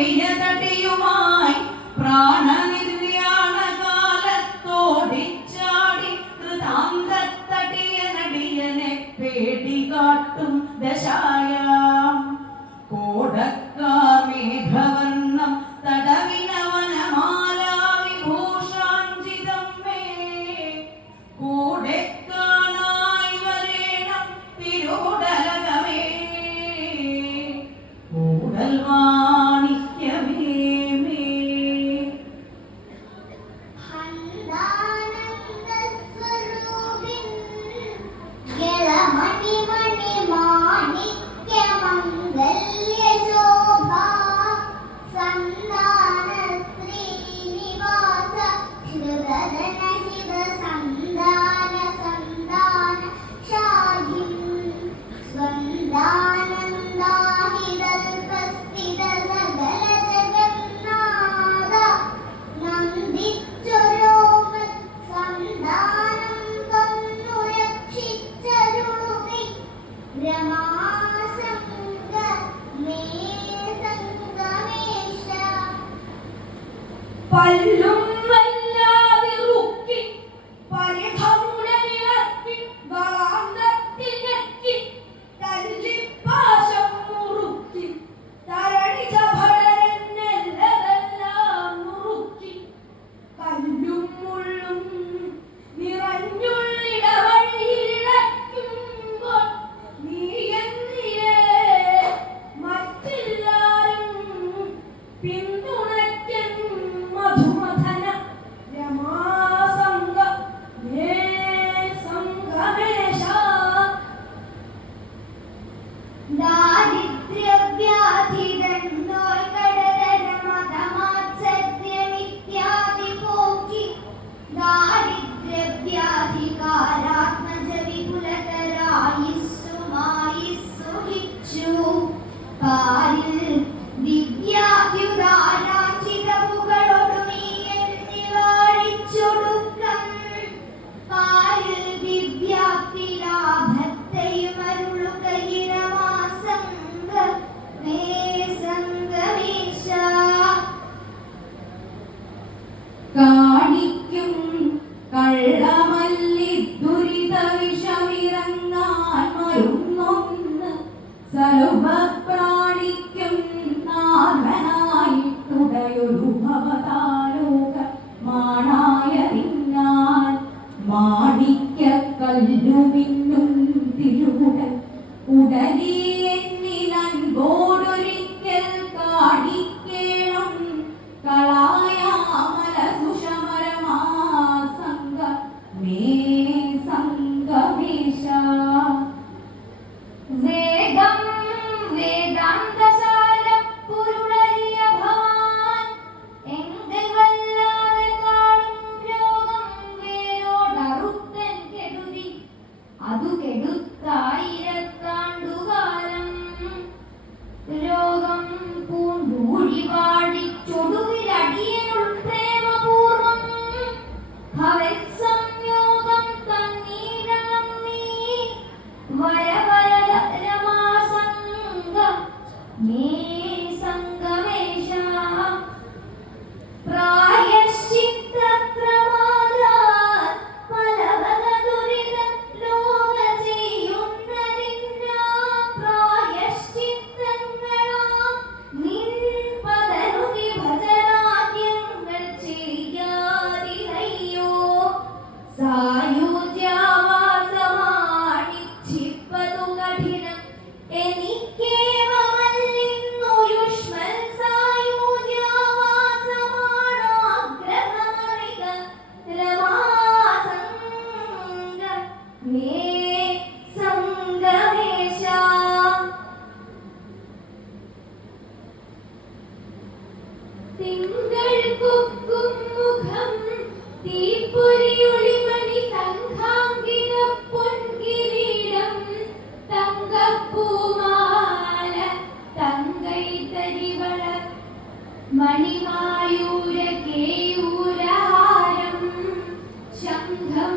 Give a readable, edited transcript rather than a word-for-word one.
പ്രിയതടിയുമായി പ്രാണനിര്യാണ കാലത്തോടിച്ചാടി കൃതാന്തത്തടിയനടിയനെ പേടികാട്ടും ദശായാം കോടക്കാർ മേഘവർണ്ണം തടവിനവനമാലാ വിഭൂഷാഞ്ജിതം may കൂടെ കാണായി വരേണം തിരുടലകമേ കൂടൽ മാണിക്യമേ may പല്ലും വല്ലാതെ റുക്കി പരിധമുടനിളക്കി വളാന്തത്തിൽ ഞെക്കി തല്ലിപ്പാശം മുറുക്കി തരണിജ ഭടരെന്നെല്ലതെല്ലാം മുറുക്കി കല്ലും മുള്ളും നിറഞ്ഞുള്ളിടവഴിയിലിളയ്ക്കുമ്പോൾ നീ എന്നിയേ മറ്റെല്ലാരും പിന്തുണയ്ക്കൻ മധുമഥന രമാസംഗ മേ സംഗമേശ ദാരിദ്ര്യവ്യാധിതന്നോൽ കടതരമതമാത്സര്യമിത്യാദി പോക്കി ദാരിദ്ര്യവ്യാധികാരാത്മജ വിപുലതരായിസ്സുമായിസ്സു ഹിച്ചു പാരിൽ ദിവ്യാദ്യുദാരാചിതമുകളൊടുമീ എന്നിവാഴിച്ചൊടുക്കം പാരിൽ ദിവ്യാപ്തിലാഭത്തെയുമരുളുകയിരമാസംഗ മേ സംഗമേശ കാണിക്കും കള്ളമല്ലി ദുരിത വിഷമിറങ്ങാൻ മരുന്നൊന്ന് സർവപ്രാണിക്കും നാഥനായിട്ടുടയൊരു ഭവതാലോക മാണായറിഞ്ഞാൽ മാണിക്യ കല്ലുമിന്നും തിരുവുടൻ ഉടനെ എന്നിലൻപോടൊരിക്കൽ കാണിക്കേണം കളായാമല സുഷമരമാസംഗ മേ സംഗമേശ വേദം വേദാന്തസാര പുരുളരിയ ഭവാൻ എങ്കൽ വല്ലാതെ കാണും രോഗം വേരോടറുത്തൻ കെടുതി അതു കെടുത്തായിരത്താണ്ടുകാലം രോഗം പൂണ്ടൂഴി വാടിച്ചൊടുവിലടിയനുൾ പ്രേമപൂർവം ഭവൻ സംയോഗം തന്നീടണം നീ വരവര രമാസംഗ മേ സംഗമേശ പ്രായശ്ചിത്തക്രമാദാൽ പലവക ദുരിത ലോക ചെയ്യുന്നതിനാ പ്രായശ്ചിത്തങ്ങളാം നിൻ പദരുതി ഭജനാദ്യങ്ങൾ ചെയ്യാതിരയ്യോ സായുജ്യവാസമാണിച്ഛിപ്പതു കഠിനം എനിക്കേവമല്ലിന്നു യുഷ്മൽ സായുജ്യവാസമാണാഗ്രഹമറിക രമാസംഗ മേ സംഗമേശ തിങ്കൾ കൊക്കും മുഖം തീപ്പൊരിയൊളിമണി സംഘാംഗിക പൊൻകിരീടം തങ്കപ്പൂമാല തങ്കൈ തരിവള മണിമായൂര കേയൂരഹാരം ശംഖം